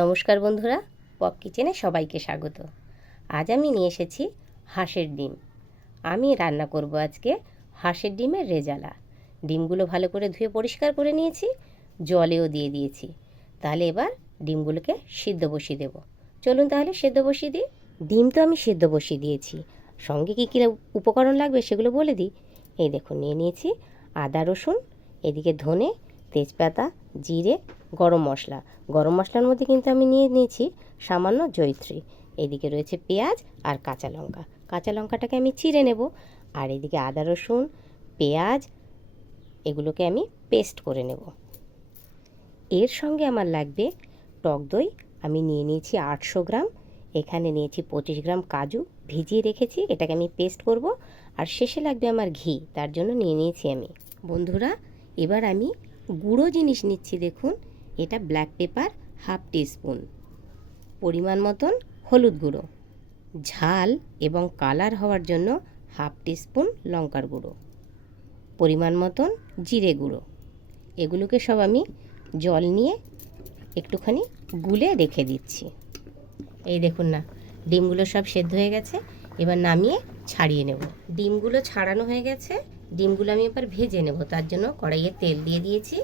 নমস্কার বন্ধুরা, পপ কিচেনে সবাইকে স্বাগত। আজ আমি নিয়ে এসেছি হাঁসের ডিম। আমি রান্না করব আজকে হাঁসের ডিমের রেজালা। ডিমগুলো ভালো করে ধুয়ে পরিষ্কার করে নিয়েছি, জলেও দিয়ে দিয়েছি। তাহলে এবার ডিমগুলোকে সিদ্ধ বসিয়ে দেব। চলুন তাহলে সিদ্ধ বসিয়ে দিই। ডিম তো আমি সিদ্ধ বসিয়ে দিয়েছি, সঙ্গে কী কী উপকরণ লাগবে সেগুলো বলে দিই। এই দেখুন, নিয়ে নিয়েছি আদা রসুন, এদিকে ধনে, তেজপাতা, জিরে, গরম মশলা। গরম মশলার মধ্যে কিন্তু আমি নিয়ে নিয়েছি সামান্য জয়িত্রী। এদিকে রয়েছে পেঁয়াজ আর কাঁচা লঙ্কা। কাঁচা লঙ্কাটাকে আমি চিড়ে নেব। আর এদিকে আদা রসুন, পেঁয়াজ, এগুলোকে আমি পেস্ট করে নেব। এর সঙ্গে আমার লাগবে টক দই। আমি নিয়ে নিয়েছি 800 গ্রাম। এখানে নিয়েছি 25 গ্রাম কাজু, ভিজিয়ে রেখেছি, এটাকে আমি পেস্ট করব। আর শেষে লাগবে আমার ঘি, তার জন্য নিয়ে নিয়েছি আমি। বন্ধুরা, এবার আমি গুঁড়ো জিনিস নিচ্ছি। দেখুন, এটা ব্ল্যাক পেপার হাফ টিস্পুন, পরিমাণ মতন হলুদ গুঁড়ো, ঝাল এবং কালার হওয়ার জন্য হাফ টিস্পুন লঙ্কার গুঁড়ো, পরিমাণ মতন জিরে গুঁড়ো। এগুলোকে সব আমি জল নিয়ে একটুখানি গুলে রেখে দিচ্ছি। এই দেখুন না, ডিমগুলো সব সেদ্ধ হয়ে গেছে। এবার নামিয়ে ছাড়িয়ে নেব। ডিমগুলো ছাড়ানো হয়ে গেছে। ডিমগুলো আমি এবার ভেজে নেব। তার জন্য কড়াইয়ে তেল দিয়ে দিয়েছি,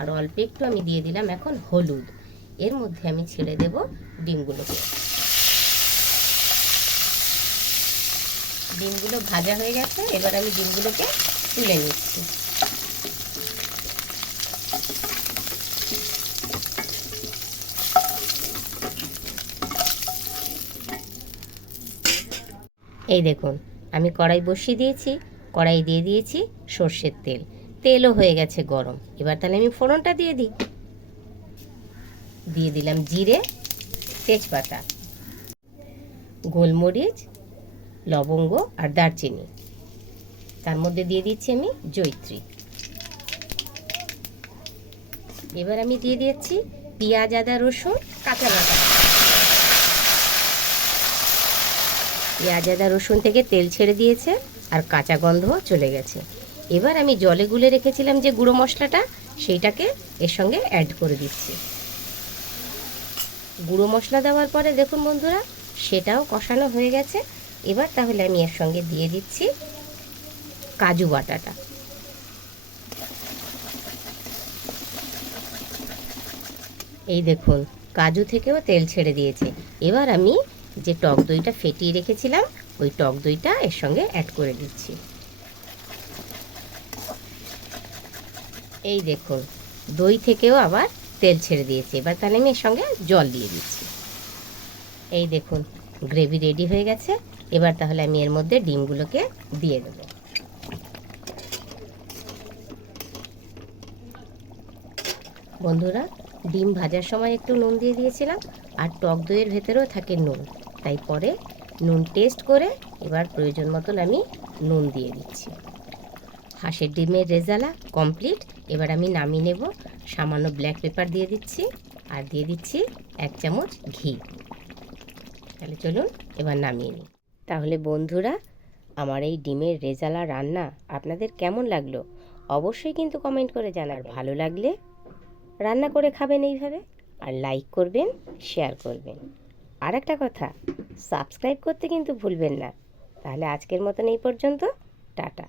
আর অল্প একটু আমি দিয়ে দিলাম এখন হলুদ। এর মধ্যে আমি ছেড়ে দেব ডিমগুলোকে। ডিমগুলো ভাজা হয়ে গেছে, এবার আমি ডিমগুলোকে তুলে নিচ্ছি। এই দেখুন, আমি কড়াই বসিয়ে দিয়েছি, কড়াই দিয়ে দিয়েছি সর্ষের তেল। তেলও হয়ে গেছে গরম। এবার তাহলে আমি ফোড়নটা দিয়ে দিই। দিয়ে দিলাম জিরে, তেজপাতা, গোলমরিচ, লবঙ্গ আর দারচিনি। তার মধ্যে দিয়ে দিচ্ছি আমি জয়িত্রী। এবার আমি দিয়ে দিচ্ছি পেঁয়াজ, আদা রসুন, কাঁচা লঙ্কা। পেঁয়াজ আদা রসুন থেকে তেল ছেড়ে দিয়েছে আর কাঁচা গন্ধও চলে গেছে। এবার আমি জলে গুলে রেখেছিলাম যে গুঁড়ো মশলাটা, সেইটাকে এর সঙ্গে অ্যাড করে দিচ্ছি। গুঁড়ো মশলা দেওয়ার পরে দেখুন বন্ধুরা, সেটাও কষানো হয়ে গেছে। এবার তাহলে আমি এর সঙ্গে দিয়ে দিচ্ছি কাজু বাটাটা। এই দেখুন, কাজু থেকেও তেল ছেড়ে দিয়েছে। এবার আমি যে টক দইটা ফেটিয়ে রেখেছিলাম, ওই টক দইটা এর সঙ্গে অ্যাড করে দিচ্ছি। এই দেখুন, দই থেকেও আবার তেল ছেড়ে দিয়েছে। এবার তাহলে আমি এর সঙ্গে জল দিয়ে দিচ্ছি। এই দেখুন, গ্রেভি রেডি হয়ে গেছে। এবার তাহলে আমি এর মধ্যে ডিমগুলোকে দিয়ে দেব। বন্ধুরা, ডিম ভাজার সময় একটু নুন দিয়ে দিয়েছিলাম, আর টক দইয়ের ভেতরেও থাকে নুন, তাই পরে নুন টেস্ট করে এবার প্রয়োজন মতন আমি নুন দিয়ে দিচ্ছি। হাঁসের ডিমের রেজালা কমপ্লিট। এবার আমি নামিয়ে নেব। সামান্য ব্ল্যাক পেপার দিয়ে দিচ্ছি, আর দিয়ে দিচ্ছি 1 চামচ ঘি। তাহলে চলুন এবার নামিয়ে নিই। তাহলে বন্ধুরা, আমার এই ডিমের রেজালা রান্না আপনাদের কেমন লাগলো অবশ্যই কিন্তু কমেন্ট করে জানার। ভালো লাগলে রান্না করে খাবেন এইভাবে, আর লাইক করবেন, শেয়ার করবেন। আর একটা কথা, সাবস্ক্রাইব করতে কিন্তু ভুলবেন না। তাহলে আজকের মতন এই পর্যন্ত। টাটা।